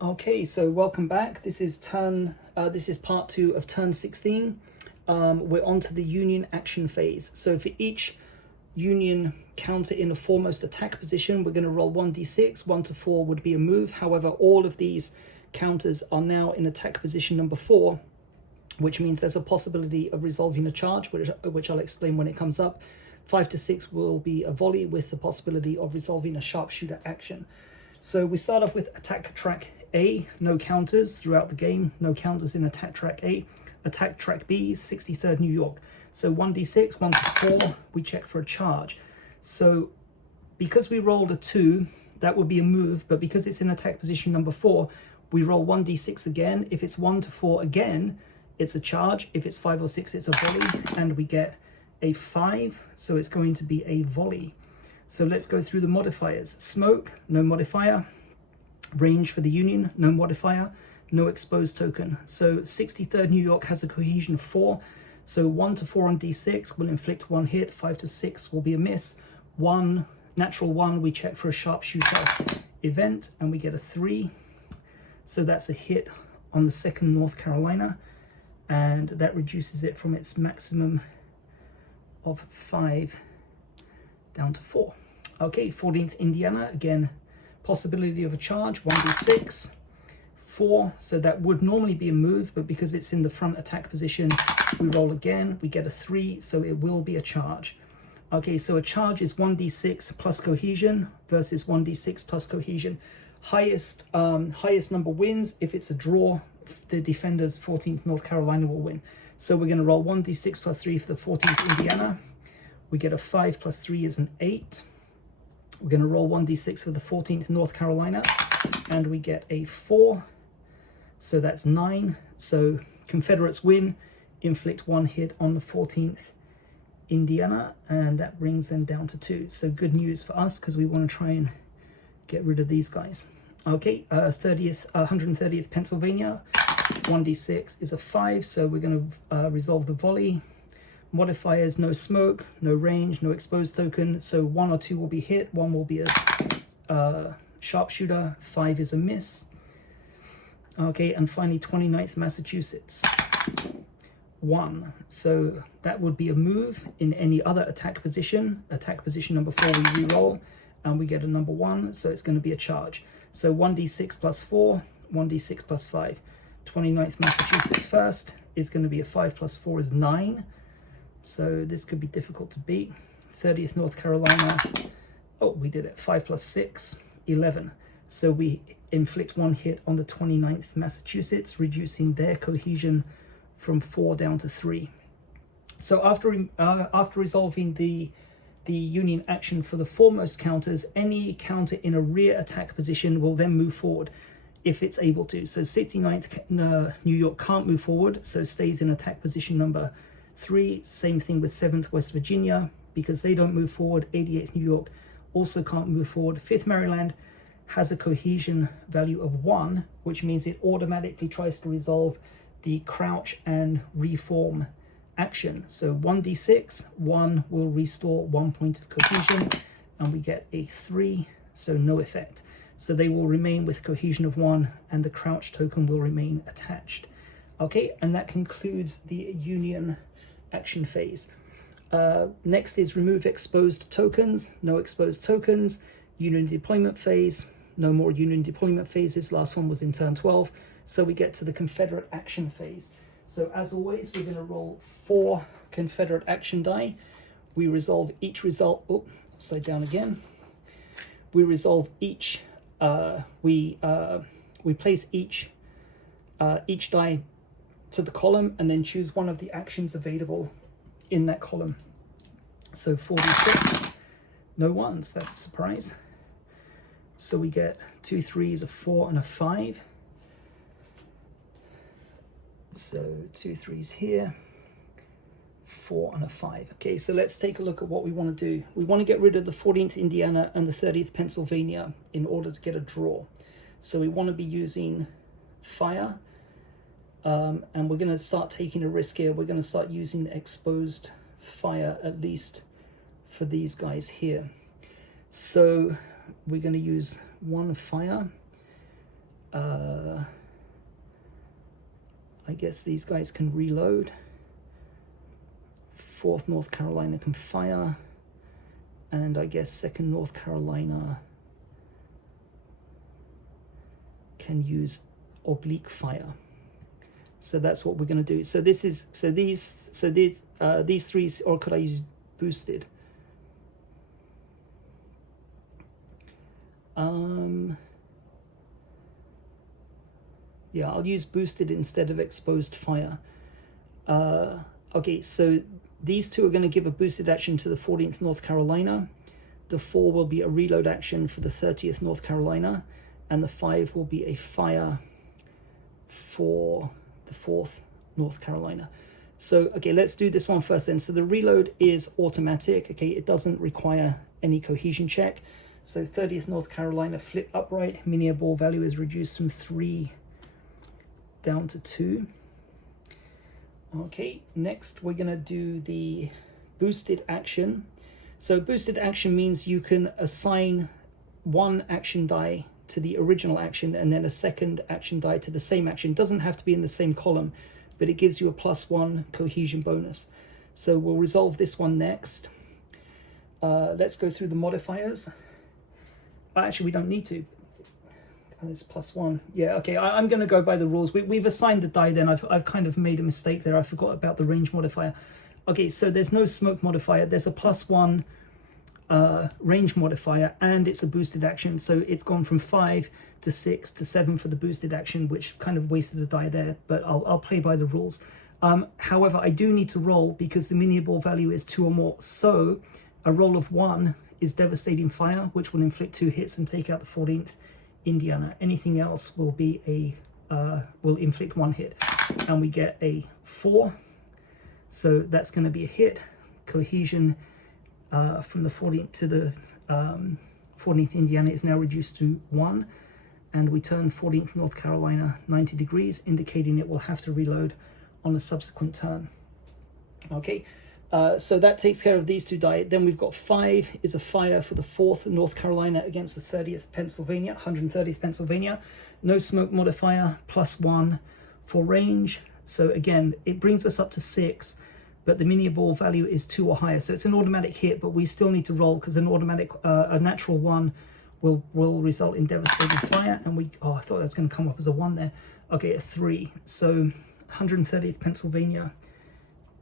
Okay, so welcome back. This is part 2 of turn 16. We're on to the Union action phase. So for each Union counter in a foremost attack position, we're going to roll 1d6. 1 to 4 would be a move. However, all of these counters are now in attack position number 4, which means there's a possibility of resolving a charge, which I'll explain when it comes up. 5 to 6 will be a volley with the possibility of resolving a sharpshooter action. So we start off with attack track A, no counters throughout the game, no counters in attack track A. Attack track B, 63rd New York. So 1d6, 1 to 4, we check for a charge. So because we rolled a 2, that would be a move, but because it's in attack position number 4, we roll 1d6 again. If it's 1 to 4 again, it's a charge. If it's 5 or 6, it's a volley, and we get a 5, so it's going to be a volley. So let's go through the modifiers. Smoke, no modifier. Range for the Union, no modifier. No exposed token. So 63rd New York has a cohesion of 4. So 1 to 4 on d6 will inflict 1 hit. 5 to 6 will be a miss. 1, natural 1, we check for a sharpshooter event, and we get a 3. So that's a hit on the 2nd North Carolina, and that reduces it from its maximum of 5 down to 4. Okay, 14th Indiana, again, possibility of a charge, 1d6, 4, so that would normally be a move, but because it's in the front attack position, we roll again, we get a 3, so it will be a charge. Okay, so a charge is 1d6 plus cohesion versus 1d6 plus cohesion. Highest number wins. If it's a draw, the defenders 14th North Carolina will win. So we're going to roll 1d6 plus 3 for the 14th Indiana. We get a 5 plus 3 is an 8. We're going to roll 1d6 for the 14th North Carolina, and we get a 4. So that's 9. So Confederates win, inflict 1 hit on the 14th Indiana, and that brings them down to 2. So good news for us, because we want to try and get rid of these guys. Okay, 130th Pennsylvania, 1d6 is a 5, so we're going to resolve the volley. Modifiers, no smoke, no range, no exposed token, so 1 or 2 will be hit, 1 will be a sharpshooter, 5 is a miss. Okay, and finally 29th Massachusetts, 1, so that would be a move in any other attack position. Attack position number 4 we re-roll, and we get a number 1, so it's going to be a charge. So 1d6 plus 4, 1d6 plus 5. 29th Massachusetts first is going to be a 5 plus 4 is 9. So this could be difficult to beat. 30th North Carolina, oh, we did it. 5 plus 6, 11. So we inflict 1 hit on the 29th Massachusetts, reducing their cohesion from 4 down to 3. So after resolving the Union action for the foremost counters, any counter in a rear attack position will then move forward if it's able to. So 69th New York can't move forward, so stays in attack position number 3. Same thing with 7th West Virginia, because they don't move forward. 88th New York also can't move forward. 5th Maryland has a cohesion value of 1, which means it automatically tries to resolve the crouch and reform action. So 1d6, 1 will restore 1 point of cohesion, and we get a 3, so no effect. So they will remain with cohesion of 1, and the crouch token will remain attached. Okay, and that concludes the Union action phase. Next is remove exposed tokens. No exposed tokens. Union deployment phase. No more Union deployment phases. Last one was in turn 12. So we get to the Confederate action phase. So as always, we're going to roll 4 Confederate action die. We resolve each result. Oh, upside down again. We resolve each. We place each die to the column, and then choose one of the actions available in that column. So 46, no 1s, that's a surprise. So we get 2 3s, a 4, and a 5. So 2 3s here, 4 and a 5. Okay, so let's take a look at what we want to do. We want to get rid of the 14th Indiana and the 30th Pennsylvania in order to get a draw. So we want to be using fire. And we're going to start taking a risk here. We're going to start using exposed fire, at least for these guys here. So we're going to use 1 fire. I guess these guys can reload. 4th North Carolina can fire, and I guess 2nd North Carolina can use oblique fire. So that's what we're going to do. So this is these three, or could I use boosted? Yeah, I'll use boosted instead of exposed fire. Okay, so these two are going to give a boosted action to the 14th North Carolina. The 4 will be a reload action for the 30th North Carolina, and the 5 will be a fire for the 4th North Carolina. So, okay, let's do this one first then. So the reload is automatic. Okay, it doesn't require any cohesion check. So 30th North Carolina flip upright. Mini ball value is reduced from 3 down to 2. Okay, next we're going to do the boosted action. So boosted action means you can assign one action die to the original action and then a second action die to the same action. It doesn't have to be in the same column, but it gives you a +1 cohesion bonus. So we'll resolve this one next. Let's go through the modifiers. Actually, we don't need to. It's +1. Yeah, okay, I'm going to go by the rules. We've assigned the die then. I've kind of made a mistake there. I forgot about the range modifier. Okay, so there's no smoke modifier. There's a +1 range modifier, and it's a boosted action. So it's gone from 5 to 6 to 7 for the boosted action, which kind of wasted a die there, but I'll play by the rules. However, I do need to roll because the mini ball value is 2 or more. So a roll of 1 is devastating fire, which will inflict 2 hits and take out the 14th Indiana. Anything else will be will inflict 1 hit, and we get a 4. So that's going to be a hit. Cohesion from the 14th to the 14th Indiana is now reduced to 1, and we turn 14th North Carolina 90 degrees, indicating it will have to reload on a subsequent turn. Okay, so that takes care of these 2 die. Then we've got 5 is a fire for the 4th North Carolina against the 30th Pennsylvania, 130th Pennsylvania. No smoke modifier, +1 for range. So again, it brings us up to 6, but the mini ball value is 2 or higher. So it's an automatic hit, but we still need to roll because an automatic, a natural 1 will result in devastating fire. And I thought that was going to come up as a 1 there. Okay, a 3. So 130th Pennsylvania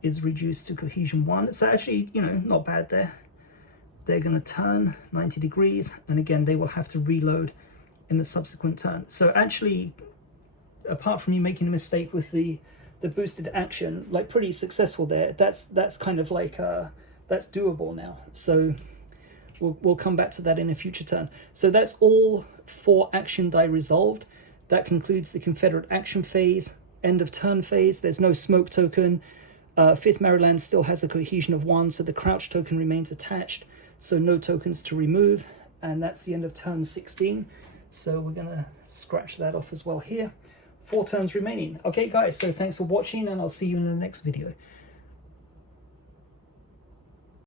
is reduced to cohesion 1. So actually, not bad there. They're going to turn 90 degrees, and again, they will have to reload in the subsequent turn. So actually, apart from you making a mistake with the boosted action, like pretty successful there. That's kind of like that's doable now. So we'll come back to that in a future turn. So that's all 4 action die resolved. That concludes the Confederate action phase. End of turn phase. There's no smoke token. 5th Maryland still has a cohesion of 1, so the crouch token remains attached. So no tokens to remove, and that's the end of turn 16. So we're going to scratch that off as well here. 4 turns remaining. Okay, guys, so thanks for watching, and I'll see you in the next video.